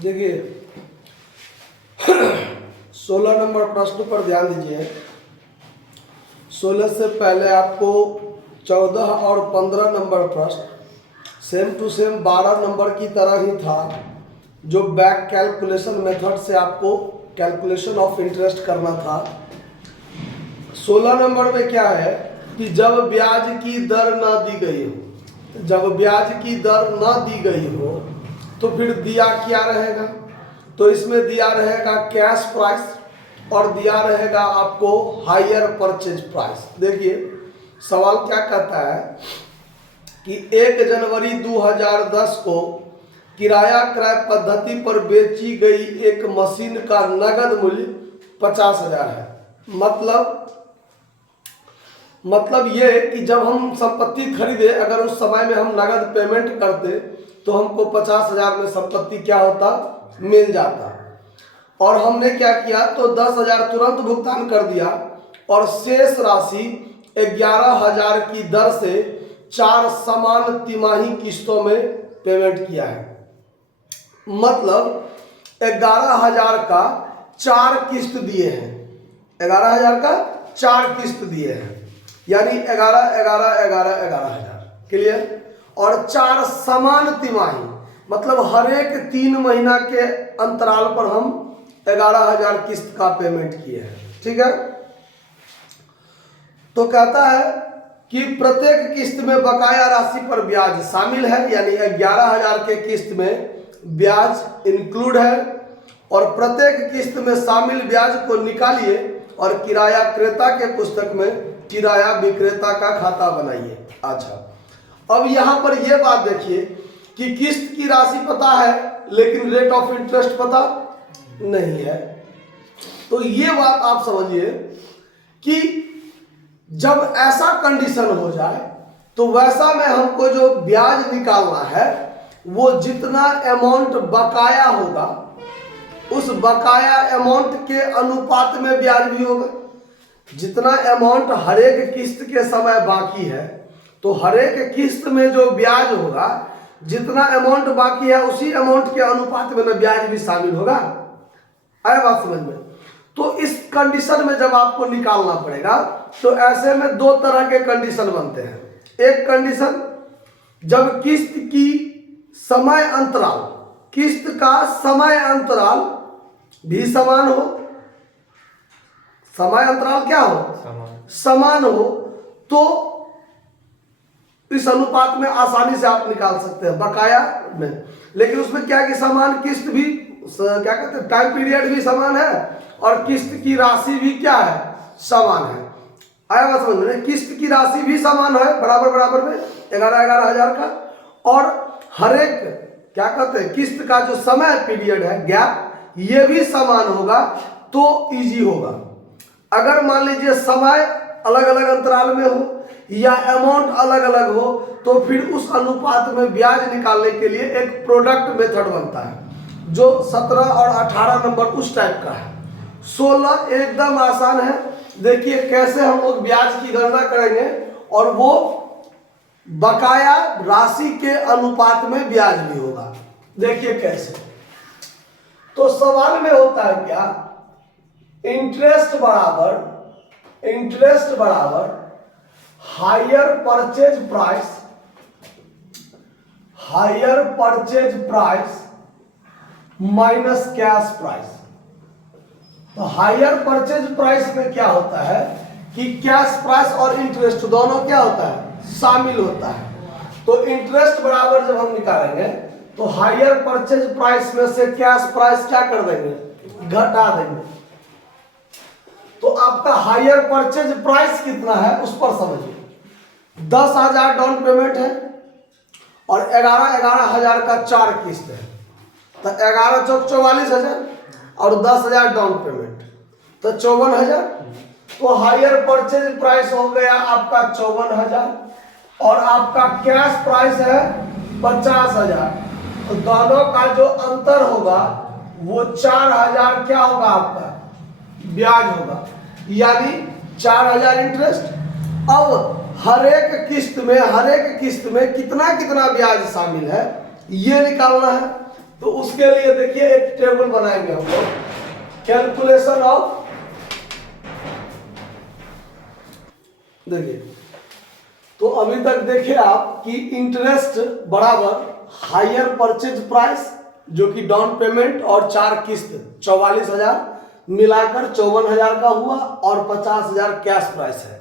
देखिए 16 नंबर प्रश्न पर ध्यान दीजिए। 16 से पहले आपको 14 और 15 नंबर प्रश्न सेम टू सेम 12 नंबर की तरह ही था, जो बैक कैलकुलेशन मेथड से आपको कैलकुलेशन ऑफ इंटरेस्ट करना था। 16 नंबर में क्या है कि जब ब्याज की दर ना दी गई हो, जब ब्याज की दर ना दी गई हो तो फिर दिया क्या रहेगा? तो इसमें दिया रहेगा कैश प्राइस और दिया रहेगा आपको हायर परचेज प्राइस। देखिए सवाल क्या कहता है कि 1 जनवरी 2010 को किराया क्रय पद्धति पर बेची गई एक मशीन का नगद मूल्य 50,000 है। मतलब ये कि जब हम संपत्ति खरीदे, अगर उस समय में हम नगद पेमेंट करते तो हमको 50,000 में संपत्ति क्या होता, मिल जाता। और हमने क्या किया तो 10,000 तुरंत भुगतान कर दिया और शेष राशि 11,000 की दर से 4 समान तिमाही किस्तों में पेमेंट किया है। मतलब 11,000 का 4 किस्त दिए हैं, 11,000 का 4 किस्त दिए हैं, यानी 11,000 क्लियर। और 4 समान तिमाही, मतलब हर एक 3 महीना के अंतराल पर हम 11,000 किस्त का पेमेंट किए हैं। ठीक है, तो कहता है कि प्रत्येक किस्त में बकाया राशि पर ब्याज शामिल है, यानी 11,000 के किस्त में ब्याज इंक्लूड है और प्रत्येक किस्त में शामिल ब्याज को निकालिए और किराया क्रेता के पुस्तक में किराया विक्रेता का खाता बनाइए। अच्छा, अब यहां पर यह बात देखिए कि किस्त की राशि पता है लेकिन रेट ऑफ इंटरेस्ट पता नहीं है। तो ये बात आप समझिए कि जब ऐसा कंडीशन हो जाए तो वैसा में हमको जो ब्याज निकालना है वो जितना अमाउंट बकाया होगा उस बकाया अमाउंट के अनुपात में ब्याज भी होगा। जितना अमाउंट हर एक किस्त के समय बाकी है तो हर एक किस्त में जो ब्याज होगा, जितना अमाउंट बाकी है उसी अमाउंट के अनुपात में ना ब्याज भी शामिल होगा। आया बात समझ में? तो इस कंडीशन में जब आपको निकालना पड़ेगा तो ऐसे में 2 तरह के कंडीशन बनते हैं। एक कंडीशन जब किस्त की समय अंतराल, किस्त का समय अंतराल भी समान हो, समय अंतराल क्या हो, समान हो, तो इस अनुपात में आसानी से आप निकाल सकते हैं बकाया में। लेकिन उसमें क्या कि समान किस्त भी, क्या कहते हैं, टाइम पीरियड भी समान है और किस्त की राशि भी क्या है, समान है। आया बात समझ में? किस्त की राशि भी समान है, बराबर बराबर में 11,000 का, और हर एक क्या कहते हैं किस्त का जो समय पीरियड है, गैप, ये भी समान होगा तो इजी होगा। अगर मान लीजिए समय अलग अलग अंतराल में हो या अमाउंट अलग अलग हो तो फिर उस अनुपात में ब्याज निकालने के लिए एक प्रोडक्ट मेथड बनता है जो 17 और 18 नंबर उस टाइप का है। 16 एकदम आसान है। देखिए कैसे हम लोग ब्याज की गणना करेंगे और वो बकाया राशि के अनुपात में ब्याज भी होगा। देखिए कैसे, तो सवाल में होता है क्या, इंटरेस्ट बराबर hire purchase price minus cash price. तो हायर परचेज प्राइस में क्या होता है कि कैश प्राइस और इंटरेस्ट दोनों क्या होता है, शामिल होता है। तो इंटरेस्ट बराबर जब हम निकालेंगे तो हायर परचेज प्राइस में से कैश प्राइस क्या कर देंगे, घटा देंगे। तो आपका हायर परचेज प्राइस कितना है उस पर समझिए। 10,000 डाउन पेमेंट है और 11,000 का 4 किस्त है, तो 11 चौक 44,000 और 10,000 डाउन पेमेंट तो 54,000। तो हायर परचेज प्राइस हो गया आपका 54,000 और आपका कैश प्राइस है 50,000। तो दोनों का जो अंतर होगा वो 4,000 क्या होगा, आपका ब्याज होगा, यानी 4,000 इंटरेस्ट। अब हर एक किस्त में कितना कितना ब्याज शामिल है ये निकालना है। तो उसके लिए देखिए एक टेबल बनाएंगे हम लोग, कैलकुलेशन ऑफ, देखिए तो अभी तक देखिए आप कि इंटरेस्ट बराबर हायर परचेज प्राइस जो कि डाउन पेमेंट और 4 किस्त 44,000 मिलाकर 54,000 का हुआ और 50,000 कैश प्राइस है।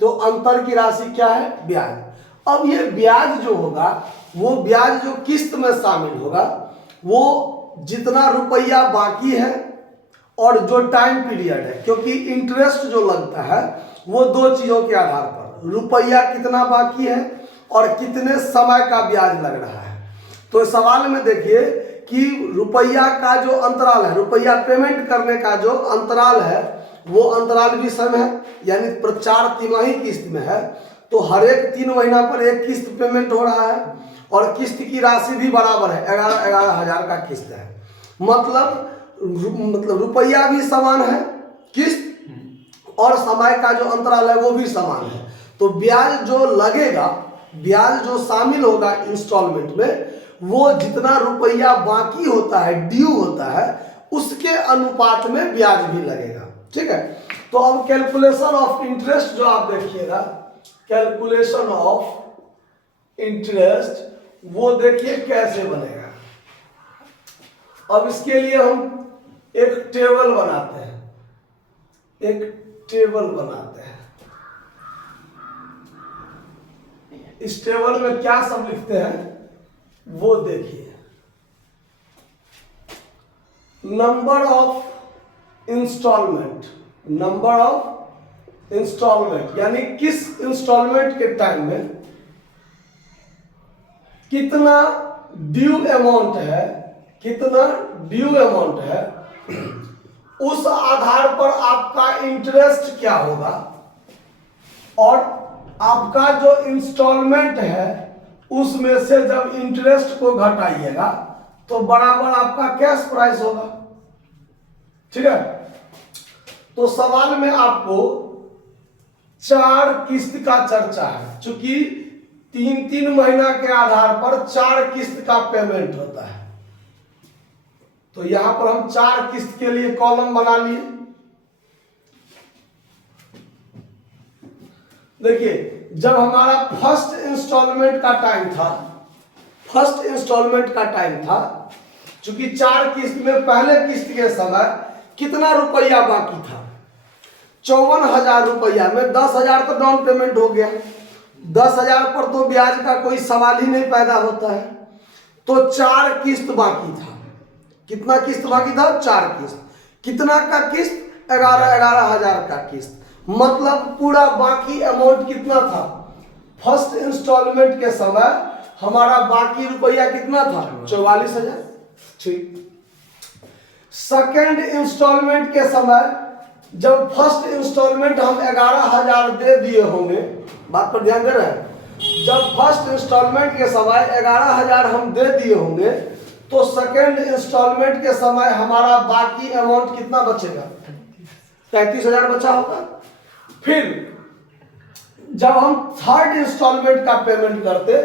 तो अंतर की राशि क्या है? ब्याज। अब ये ब्याज जो होगा वो ब्याज जो किस्त में शामिल होगा वो जितना रुपया बाकी है और जो टाइम पीरियड है, क्योंकि इंटरेस्ट जो लगता है वो 2 चीजों के आधार पर, रुपया कितना बाकी है और कितने समय का ब्याज लग रहा है। तो सवाल में देखिए कि रुपया का जो अंतराल है, रुपया पेमेंट करने का जो अंतराल है वो अंतराल भी सम है, यानी 4 तिमाही किस्त में है तो हर एक 3 महीना पर एक किस्त पेमेंट हो रहा है और किस्त की राशि भी बराबर है, 11,000 का किस्त है। मतलब रुपया भी समान है, किस्त और समय का जो अंतराल है वो भी समान है। तो ब्याज जो लगेगा, ब्याज जो शामिल होगा इंस्टॉलमेंट में, वो जितना रुपया बाकी होता है, ड्यू होता है, उसके अनुपात में ब्याज भी लगेगा। ठीक है, तो अब कैलकुलेशन ऑफ इंटरेस्ट जो आप देखिएगा, कैलकुलेशन ऑफ इंटरेस्ट वो देखिए कैसे बनेगा। अब इसके लिए हम एक टेबल बनाते हैं, एक टेबल बनाते हैं। इस टेबल में क्या सब लिखते हैं वो देखिए। Number of installment, number of installment यानी किस इंस्टॉलमेंट के टाइम में कितना ड्यू अमाउंट है, कितना ड्यू अमाउंट है, उस आधार पर आपका इंटरेस्ट क्या होगा और आपका जो इंस्टॉलमेंट है उसमें से जब इंटरेस्ट को घटाइएगा तो बराबर आपका कैश प्राइस होगा। ठीक है, तो सवाल में आपको 4 किस्त का चर्चा है, चूंकि 3-3 महीना के आधार पर 4 किस्त का पेमेंट होता है। तो यहां पर हम 4 किस्त के लिए कॉलम बना लिए। देखिए जब हमारा फर्स्ट इंस्टॉलमेंट का टाइम था, फर्स्ट इंस्टॉलमेंट का टाइम था, चूंकि 4 किस्त में पहले किस्त के समय कितना रुपया बाकी था? 54,000 रुपया में 10,000 तो डाउन पेमेंट हो गया, 10,000 पर तो ब्याज का कोई सवाल ही नहीं पैदा होता है। तो 4 किस्त बाकी था। कितना किस्त बाकी था? 4 किस्त। कितना का किस्त? 11,000 का किस्त। मतलब पूरा बाकी अमाउंट कितना था? फर्स्ट इंस्टॉलमेंट के समय हमारा बाकी रुपया कितना था? 44,000। ठीक। सेकेंड इंस्टॉलमेंट के समय जब फर्स्ट इंस्टॉलमेंट हम 11,000 दे दिए होंगे, बात पर ध्यान दे रहे हैं, जब फर्स्ट इंस्टॉलमेंट के समय 11,000 हम दे दिए होंगे तो सेकेंड इंस्टॉलमेंट के समय हमारा बाकी अमाउंट कितना बचेगा? 33,000 बचा होगा। फिर जब हम थर्ड इंस्टॉलमेंट का पेमेंट करते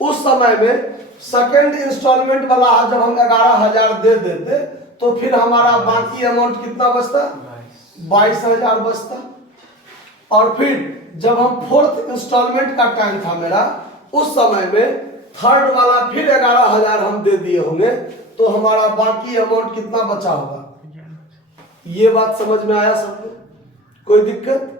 उस समय में सेकेंड इंस्टॉलमेंट वाला जब हम 11,000 दे देते तो फिर हमारा बाकी अमाउंट कितना बचता? 22,000 बचता। और फिर जब हम फोर्थ इंस्टॉलमेंट का टाइम था मेरा, उस समय में थर्ड वाला फिर 11,000 हम दे दिए होंगे तो हमारा बाकी अमाउंट कितना बचा होगा? ये बात समझ में आया सबको? कोई दिक्कत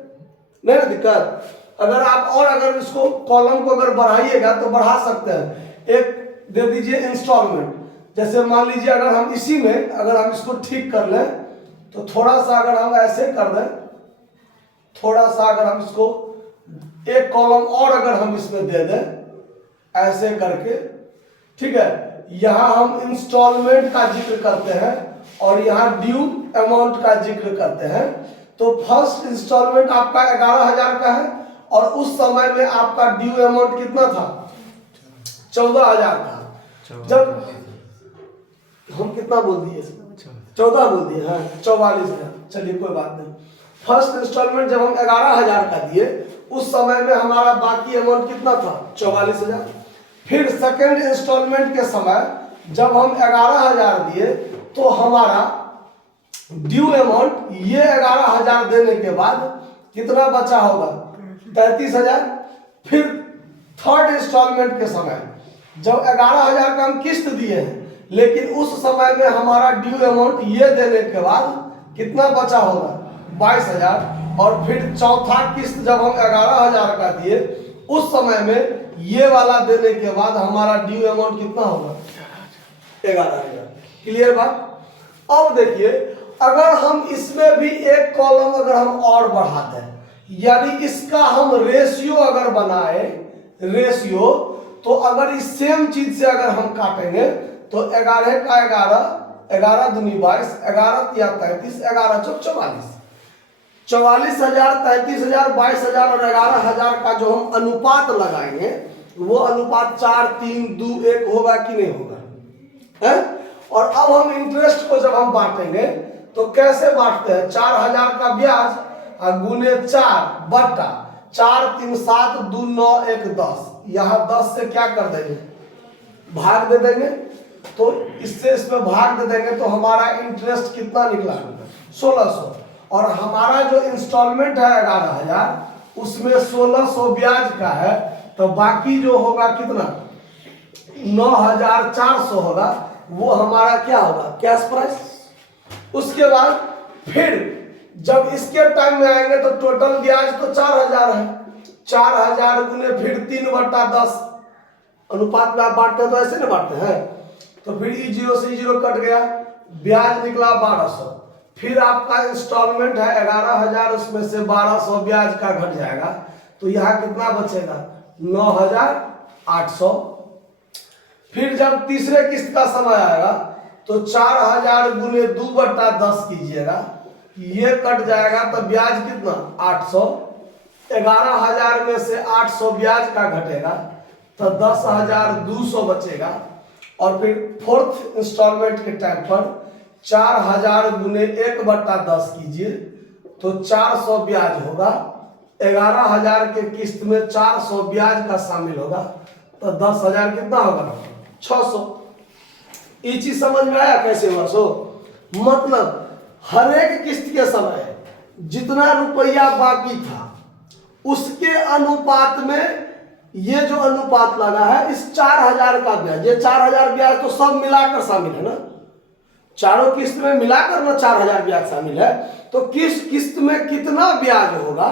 नहीं ना? दिक्कत अगर आप और अगर इसको कॉलम को अगर बढ़ाइएगा तो बढ़ा सकते हैं। एक दे दीजिए इंस्टॉलमेंट, जैसे मान लीजिए अगर हम इसी में अगर हम इसको ठीक कर लें तो थोड़ा सा अगर हम ऐसे कर दें, थोड़ा सा अगर हम इसको एक कॉलम और अगर हम इसमें दे दें ऐसे करके, ठीक है, यहां हम इंस्टॉलमेंट का जिक्र करते हैं और यहां ड्यू अमाउंट का जिक्र करते हैं। तो फर्स्ट इंस्टॉलमेंट आपका 11,000 का है और उस समय में आपका ड्यू अमाउंट कितना था? 14,000 था। जब हम कितना बोल दिए? 14 बोल दिए। हाँ, 44,000। चलिए कोई बात नहीं। फर्स्ट इंस्टॉलमेंट जब हम 11,000 का दिए उस समय में हमारा बाकी अमाउंट कितना था? 44,000। फिर सेकेंड इंस्टॉलमेंट के समय जब हम 11,000 दिए तो हमारा ड्यू अमाउंट ये 11,000 देने के बाद कितना बचा होगा? 33,000। फिर थर्ड इंस्टॉलमेंट के समय जब 11,000 का हम किस्त दिए हैं, लेकिन उस समय में हमारा ड्यू अमाउंट ये देने के बाद कितना बचा होगा? 22,000। और फिर चौथा किस्त जब हम 11,000 का दिए उस समय में ये वाला देने के बाद हमारा ड्यू अमाउंट कितना होगा? 11,000। क्लियर बात? अब देखिए, अगर हम इसमें भी एक कॉलम अगर हम और बढ़ा दें, यानी इसका हम रेशियो अगर बनाए, रेशियो, तो अगर इस सेम चीज से अगर हम काटेंगे तो 11 का 11, 11 दूनी 22, 11 या 33, 11 चौक 44, 44,000, 33,000, 22,000 और 11,000 का जो हम अनुपात लगाएंगे वो अनुपात 4, 3, 2, 1 होगा कि नहीं होगा? है? और अब हम इंटरेस्ट को जब हम बांटेंगे तो कैसे बांटते हैं? 4,000 का ब्याज गुने 4 बटा 4, 3, 7, 2, 9, 1, 10। यहाँ 10 से क्या कर देंगे? भाग दे देंगे। तो इससे इसमें भाग दे देंगे तो हमारा इंटरेस्ट कितना निकला? 1,600। और हमारा जो इंस्टॉलमेंट है 11,000 उसमें 1,600 ब्याज का है, तो बाकी जो होगा कितना? 9,400 होगा। वो हमारा क्या होगा? Cash price. उसके बाद फिर जब इसके टाइम में आएंगे तो टोटल ब्याज तो 4,000 है। 4,000 गुने फिर 3 बटा 10 अनुपात में आप बांटते हैं तो ऐसे नहीं बांटते हैं। तो फिर ई 0 से ई 0 कट गया, ब्याज निकला 1,200। फिर आपका इंस्टॉलमेंट है 11,000, उसमें से 1,200 ब्याज का घट जाएगा, तो यहाँ कितना बचेगा? 9,800। फिर जब तीसरे किस्त का समय आएगा तो 4,000 गुने 2 बटा 10 कीजिएगा, ये कट जाएगा तो ब्याज कितना? 800। 11,000 में से 800 ब्याज का घटेगा तो 10,200 बचेगा। और फिर फोर्थ इंस्टॉलमेंट के टाइम पर 4,000 गुने 1 बटा 10 कीजिए तो 400 ब्याज होगा। 11,000 के किस्त में 400 ब्याज का शामिल होगा तो 10,000 कितना होगा? 600। ये चीज समझ में आया कैसे हुआ? सो मतलब हर एक किस्त के समय जितना रुपया बाकी था उसके अनुपात में ये जो अनुपात लगा है, इस 4,000 का ब्याज, ये 4,000 ब्याज तो सब मिलाकर शामिल है ना, चारों किस्त में मिलाकर ना 4,000 ब्याज शामिल है। तो किस किस्त में कितना ब्याज होगा,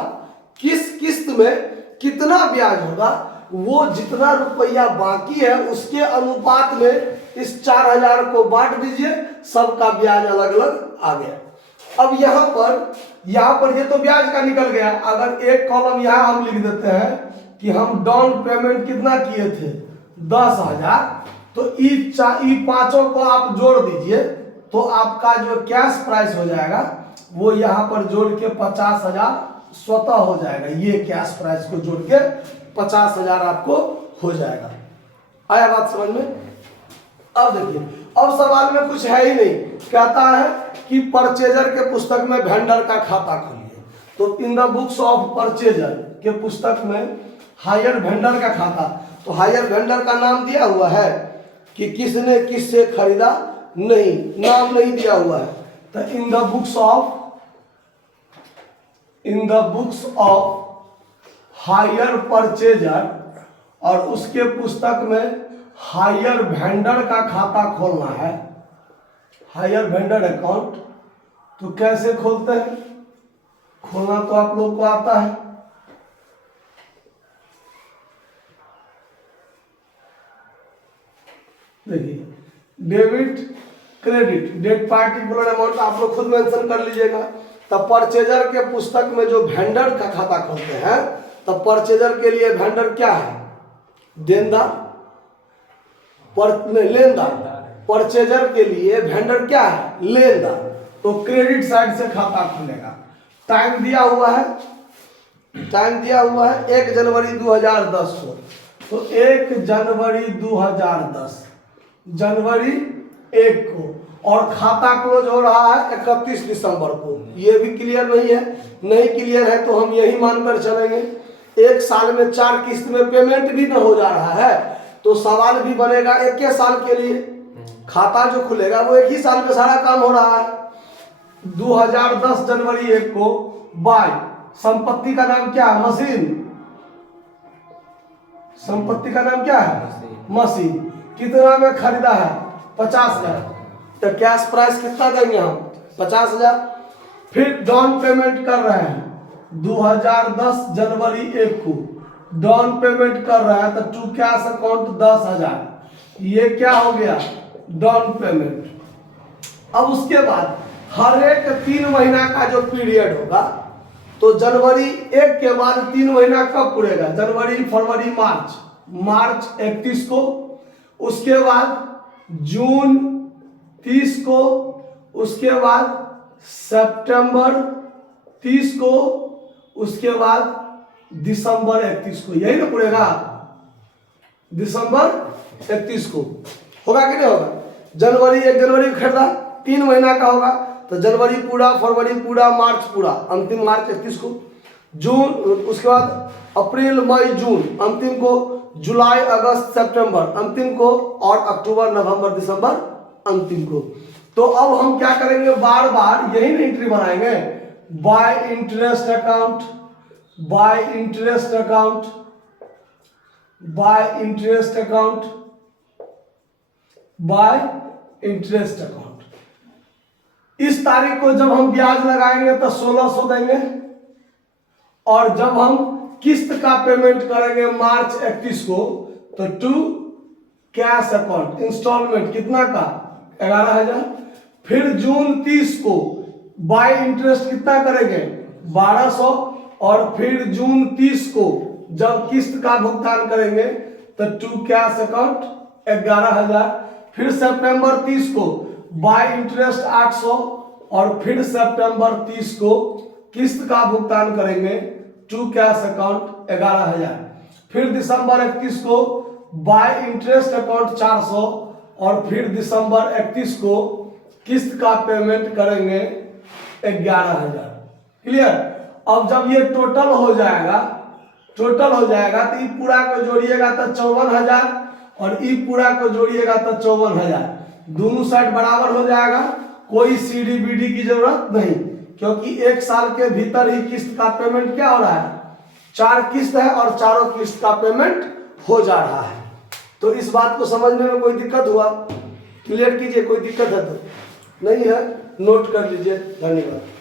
किस किस्त में कितना ब्याज होगा, वो जितना रुपया बाकी है उसके अनुपात में इस 4,000 को बांट दीजिए, सबका ब्याज अलग अलग आ गया। अब यहाँ पर ये तो ब्याज का निकल गया। अगर एक कॉलम यहाँ हम लिख देते हैं कि हम डाउन पेमेंट कितना किए थे? 10,000। तो ई पांचों को आप जोड़ दीजिए तो आपका जो कैश प्राइस हो जाएगा वो यहाँ पर जोड़ के 50,000 स्वतः हो जाएगा। ये कैश प्राइस को जोड़ के 50,000 आपको हो जाएगा। आया बात समझ में? अब देखिए, अब सवाल में कुछ है ही नहीं, कहता है कि परचेजर के पुस्तक में वेंडर का खाता खोलिए। तो in the books of purchaser के पुस्तक में हायर वेंडर का खाता, तो हायर वेंडर का नाम दिया हुआ है कि किसने किससे खरीदा? नहीं, नाम नहीं दिया हुआ है। तो in the books of hire purchaser, और उसके पुस्तक में हायर वेंडर का खाता खोलना है, हायर वेंडर अकाउंट। तो कैसे खोलते हैं? खोलना तो आप लोग को आता है। देखिए, debit credit, date particular amount आप लोग खुद मेंशन कर लीजिएगा। तब परचेजर के पुस्तक में जो वेंडर का खाता खोलते हैं, तब परचेजर के लिए वेंडर क्या है? देनदार, लेनदार। परचेजर के लिए वेंडर क्या है? लेनदार। तो क्रेडिट साइड से खाता खुलेगा। टाइम दिया हुआ है, 1 जनवरी 2010 को। तो 1 जनवरी 2010, जनवरी 1 को, और खाता क्लोज हो रहा है 31 दिसंबर को। ये भी क्लियर नहीं है? नहीं क्लियर है तो हम यही मानकर चलेंगे। एक साल में 4 किस्त में पेमेंट भी न हो जा रहा है तो सवाल भी बनेगा 1 साल के लिए। खाता जो खुलेगा वो एक ही साल में सारा काम हो रहा है। 2010 जनवरी 1 को बाय संपत्ति का नाम क्या है? मशीन। संपत्ति का नाम क्या है? मशीन। कितना में खरीदा है? 50,000। तो कैश प्राइस कितना देंगे हम? 50,000। फिर डाउन पेमेंट कर रहे हैं 2010 जनवरी 1 को डाउन पेमेंट कर रहा है, तो टू कैश अकाउंट 10,000। ये क्या हो गया? Down payment. अब उसके बाद हर एक 3 महीना का जो पीरियड होगा, तो जनवरी 1 के बाद 3 महीना कब पूरेगा? जनवरी, फरवरी, मार्च। मार्च 31 को, उसके बाद जून 30 को, उसके बाद सितंबर 30 को, उसके बाद दिसंबर 31 को। यही ना पूरेगा? दिसंबर 31 को होगा कि नहीं होगा? जनवरी 1 जनवरी को खरीदा, 3 महीना का होगा, तो जनवरी पूरा, फरवरी पूरा, मार्च पूरा, अंतिम मार्च 31 को। जून, उसके बाद अप्रैल, मई, जून, अंतिम को जुलाई, अगस्त, सितंबर, अंतिम को, और अक्टूबर, नवंबर, दिसंबर, अंतिम को। तो अब हम क्या करेंगे? बार बार यही ना एंट्री बनाएंगे। Bye interest account, bye interest account, bye interest account, bye interest account. इस तारीख को जब हम ब्याज लगाएंगे तो 1600 देंगे, और जब हम किस्त का पेमेंट करेंगे मार्च 31 को, तो टू कैश अकाउंट इंस्टॉलमेंट कितना का? 11,000। फिर जून 30 को बाय इंटरेस्ट कितना करेंगे? 1200। और फिर जून 30 को जब किस्त का भुगतान करेंगे तो टू कैश अकाउंट 11,000। फिर सितंबर 30 को बाय इंटरेस्ट 800, और फिर सितंबर 30 को किस्त का भुगतान करेंगे टू कैश अकाउंट 11,000। फिर दिसंबर 31 को बाय इंटरेस्ट अकाउंट 400, और फिर दिसंबर 31 को किस्त का पेमेंट करेंगे 11,000। क्लियर? अब जब ये टोटल हो जाएगा, टोटल हो जाएगा, तो ई पूरा को जोड़िएगा तो 54,000, और ई पूरा को जोड़िएगा तो 54,000। दोनों साइड बराबर हो जाएगा, कोई सीडीबीडी की जरूरत नहीं, क्योंकि एक साल के भीतर ही किस्त का पेमेंट क्या हो रहा है? 4 किस्त है, और चारों किस्त का पेमेंट हो जा रहा है। तो इस बात को समझने में कोई दिक्कत हुआ? क्लियर कीजिए, कोई दिक्कत है तो? नहीं है, नोट कर लीजिए। धन्यवाद।